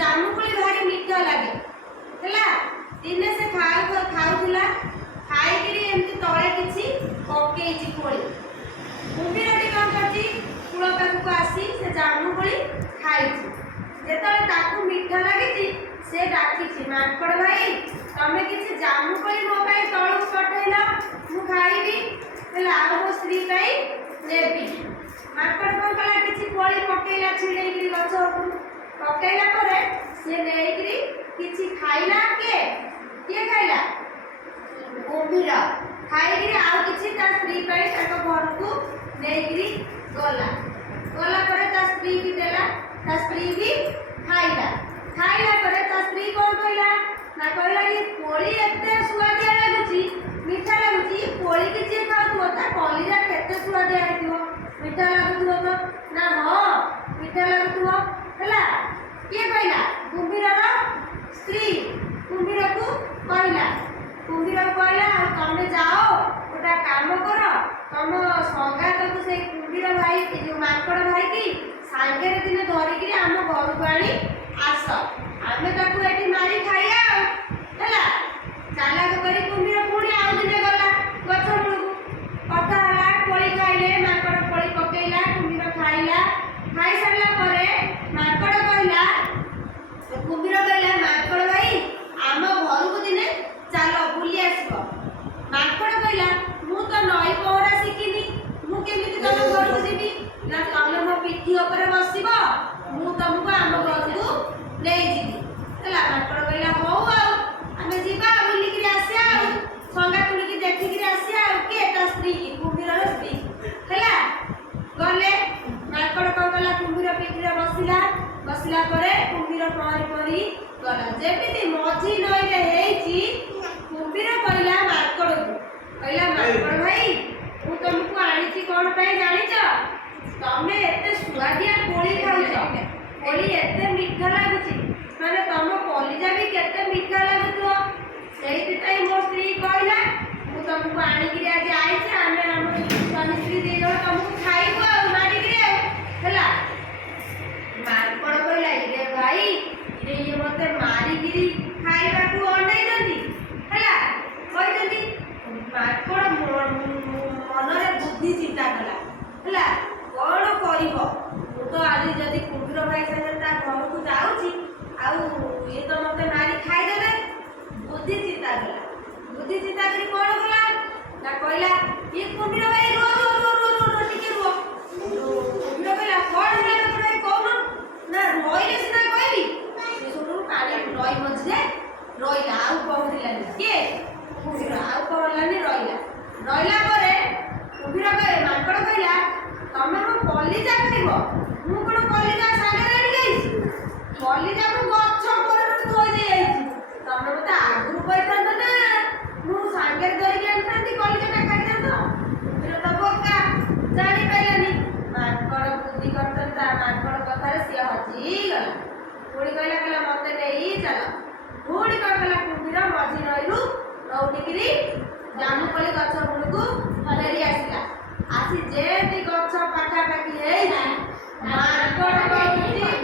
ଜାମୁକୋଳି ଭାରି ମିଠା ଲାଗେ ହେଲା। ଦିନେ ସେ ଖାଉଥିଲା ଖାଇକିରି ଏମିତି ତଳେ କିଛି ପକେଇଛି କୋଳି। କୁମ୍ଭୀରଟି କ'ଣ କରିଛି କୂଳ ପାଖକୁ ଆସି ସେ ଜାମୁକୋଳି ଖାଇଛି। ଯେତେବେଳେ ତାକୁ ମିଠା ଲାଗିଛି ସେ ଡାକିଛି ମାଙ୍କଡ଼ ଭାଇ ତମେ କିଛି ଜାମୁକୋଳି ମୋ ପାଇଁ ତଳକୁ ପଠେଇଲ ମୁଁ ଖାଇବି ହେଲା ଆଉ ମୋ ସ୍ତ୍ରୀ ପାଇଁ ନେବି। ମାଙ୍କଡ଼ କ'ଣ କଲା କିଛି କୋଳି ପକେଇଲା ଛିଡ଼େଇକିରି ଗଛ ଉପରୁ ପକେଇଲା ପରେ ସେ ନେଇକିରି କିଛି ଖାଇଲା। କିଏ ଖାଇଲା? କୁମ୍ଭୀର ଖାଇକିରି ଆଉ କିଛି ତା ସ୍ତ୍ରୀ ପାଇଁ ତାଙ୍କ ଘରକୁ ନେଇକିରି ଗଲା ପରେ ତା ସ୍ତ୍ରୀ କି ଦେଲା। ତା ସ୍ତ୍ରୀ ବି ଖାଇଲା ପରେ ତା ସ୍ତ୍ରୀ କ'ଣ କହିଲା ନା କହିଲା ଏ କୋଳି ଏତେ ସୁଆଦିଆ ଲାଗୁଛି ମିଠା ଲାଗୁଛି କୋଳିକି ଯିଏ ଖାଉଥିବ ତା କଲିଜା କେତେ ସୁଆଦିଆ ହେଇଥିବ ମିଠା ଲାଗୁଥିବ ତ ନା ହଁ ମିଠା ଲାଗୁଥିବ ହେଲା। କିଏ କହିଲା? କୁମ୍ଭୀରର ସ୍ତ୍ରୀ କୁମ୍ଭୀରକୁ କହିଲା ଆଉ ତମେ ଯାଅ ଗୋଟେ କାମ କର ତମ ସଙ୍ଗାତକୁ ସେଇ କୁମ୍ଭୀର ଭାଇ ଯେଉଁ ମାଙ୍କଡ଼ ଭାଇକି ସାଙ୍ଗରେ ଦିନେ ଧରିକିରି ଆମ ଘରକୁ ଆଣି ଆସ ଆମେ ତାକୁ ଏଠି ମାରି ଖାଇବା ଆଉ ହେଲା। ଚାଲାକ କରି କୁମ୍ଭୀର ପୁଣି ଆଉ ଦିନେ ଗଲା ଗଛ ମୂଳକୁ କଥା ହେଲା କୋଳି ଖାଇଲେ ମାଙ୍କଡ଼ କୋଳି ପକେଇଲା କୁମ୍ଭୀର ଖାଇଲା। ଖାଇସାରିଲା ପରେ ମାଙ୍କଡ଼ କହିଲା କୁମ୍ଭୀର କହିଲା ମାଙ୍କଡ଼ ଭାଇ ଆମ ଘରକୁ ଦିନେ ଚାଲ ବୁଲି ଆସିବ। ମାଙ୍କଡ଼ କହିଲା ମୁଁ ତ ନଈ ପହଁରା ଶିଖିନି ମୁଁ କେମିତି ତମ ଘରକୁ ଯିବି ନା ତମେ ମୋ ପିଠି ଉପରେ ବସିବ ମୁଁ ତମକୁ ଆମ ଘରକୁ ନେଇଯିବି ହେଲା। ମାଙ୍କଡ଼ କହିଲା ହଉ ଆଉ ଆମେ ଯିବା ବୁଲିକିରି ଆସିବା ଆଉ ସଙ୍ଗା ତୁଳିକି ଦେଖିକିରି ଆସିବା ଆଉ। କିଏ? ତା ସ୍ତ୍ରୀ କି କୁମ୍ଭୀରର ସ୍ତ୍ରୀ ହେଲା। ଗଲେ ମାଙ୍କଡ଼ କ'ଣ କଲା କୁମ୍ଭୀର ପିଠିରେ ବସିଲା ପରେ କୁମ୍ଭୀର ପହଁରି ଗଲା। ଯେମିତି ମଝି ନଈରେ ହେଇଛି କୁମ୍ଭୀର କହିଲା ମାଙ୍କଡ଼କୁ ମାଙ୍କଡ଼ ଭାଇ ମୁଁ ତମକୁ ଆଣିଛି କ'ଣ ପାଇଁ ଜାଣିଛ? ତମେ ଏତେ ସୁଆଦିଆ କୋଳି ଖାଉଛ କୋଳି ଏତେ ମିଠା ଲାଗୁଛି ମାନେ ତମ କଲିଜା ବି କେତେ ମିଠା ଲାଗୁଥିବ ସେଇଥିପାଇଁ ମୋ ସ୍ତ୍ରୀ କହିଲା ମୁଁ ତମକୁ ଆଣିକିରି ଆଜି ଆଇଛି ଆମେ ଆମ ସ୍ୱାମୀ ସ୍ତ୍ରୀ ଦୁଇ ଜଣ ତମକୁ ଖାଇବୁ ଆଉ ମାରିକିରି ଆଉ ହେଲା। ମାଙ୍କଡ଼ କହିଲା ଇରେ ଭାଇ ଇଏ ମୋତେ ମାରିକିରି ଖାଇବାକୁ ଅନେଇଛନ୍ତି ହେଲା କହିଛନ୍ତି। ମାଙ୍କଡ଼ ମନରେ ବୁଦ୍ଧି ଚିନ୍ତା କଲା ହେଲା କ'ଣ କରିବ ମୁଁ ତ ଆଜି ଯଦି କୁମ୍ଭୀର ଭାଇ ସାଙ୍ଗରେ ତା ଘରକୁ ଯାଉଛି ଆଉ ଇଏ ତ ମୋତେ ମାରି ଖାଇଦେବେ। ବୁଦ୍ଧି ଚିନ୍ତା କରି କ'ଣ କଲା ନା କହିଲା ଇଏ କୁମ୍ଭୀର ଭାଇ ରୁହ ଟିକେ ରୁହ। କୁମ୍ଭୀର କହିଲା କ'ଣ ହେଲା ତମର ଭାଇ କହୁନ ନା ରହିଲେ ସିନା କହିବି। ସେ ଶୁଣୁ ପାଣି ନଈ ମଝିରେ ରହିଲା ଆଉ ପହଁରିଲାନି। କିଏ? କୁମ୍ଭୀର ଆଉ ପହଁରିଲାନି ରହିଲା ପରେ କୁମ୍ଭୀର ମାଙ୍କଡ଼ କହିଲା ତମେ ମୋ କଲିଜା ଖାଇବ ମୁଁ କ'ଣ କଲିଜା ସାଙ୍ଗରେ ଆଣିକି ଆଇଛି କଲିଜା ମୁଁ ଗଛ ଉପରେ ଥୋଇ ଦେଇ ଯାଇଛି ତମେ ମୋତେ ଆଗରୁ କହିଥାନ୍ତ ନା ମୁଁ ସାଙ୍ଗରେ ଧରିକି ଆଣିଥାନ୍ତି କଲିଜାଟା ଖାଇଥାନ୍ତ। କୁମ୍ଭୀର ତ ବୋକା ଜାଣିପାରିଲାନି। ମାଙ୍କଡ଼ ବୁଦ୍ଧି କରିଛନ୍ତି ତା ମାଙ୍କଡ଼ କଥାରେ ସିଏ ହଜିଗଲା। ପୁଣି କହିଲା ମୋତେ ନେଇ ଚାଲ। ପୁଣି କ'ଣ କଲା କୁମ୍ଭୀର ମଝି ନଈରୁ ଦୌଡ଼ିକିରି ଜାମୁକୋଳି ଗଛ ମୂଳକୁ ଫେରି ଆସିଲା। ଆସି ଯେମିତି ଗଛ ପାଖାପାଖି ହେଇଛି ମାଙ୍କଡ଼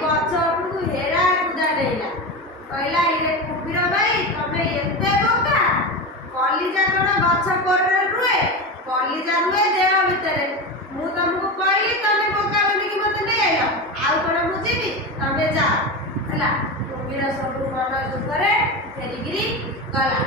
ଗଛ ଉପରକୁ ହେରା କୁଦା ନେଇଲା। କହିଲା ଇରେ କୁମ୍ଭୀର ଭାଇ ତମେ ଏତେ ବୋକା କଲିଜା କ'ଣ ଗଛ କୋରରେ ରୁହେ? କଲିଜା ରୁହେ ଦେହ ଭିତରେ। ମୁଁ ତମକୁ କହିଲି ତମେ ବୋକା ବୋଲିକି ମୋତେ ନେଇ ଆଇଲ ଆଉ କ'ଣ ମୁଁ ଯିବି ତମେ ଯାଅ ହେଲା। କୁମ୍ଭୀର ସବୁ ମନ ଦୁଃଖରେ ଫେରିକିରି ଗଲା।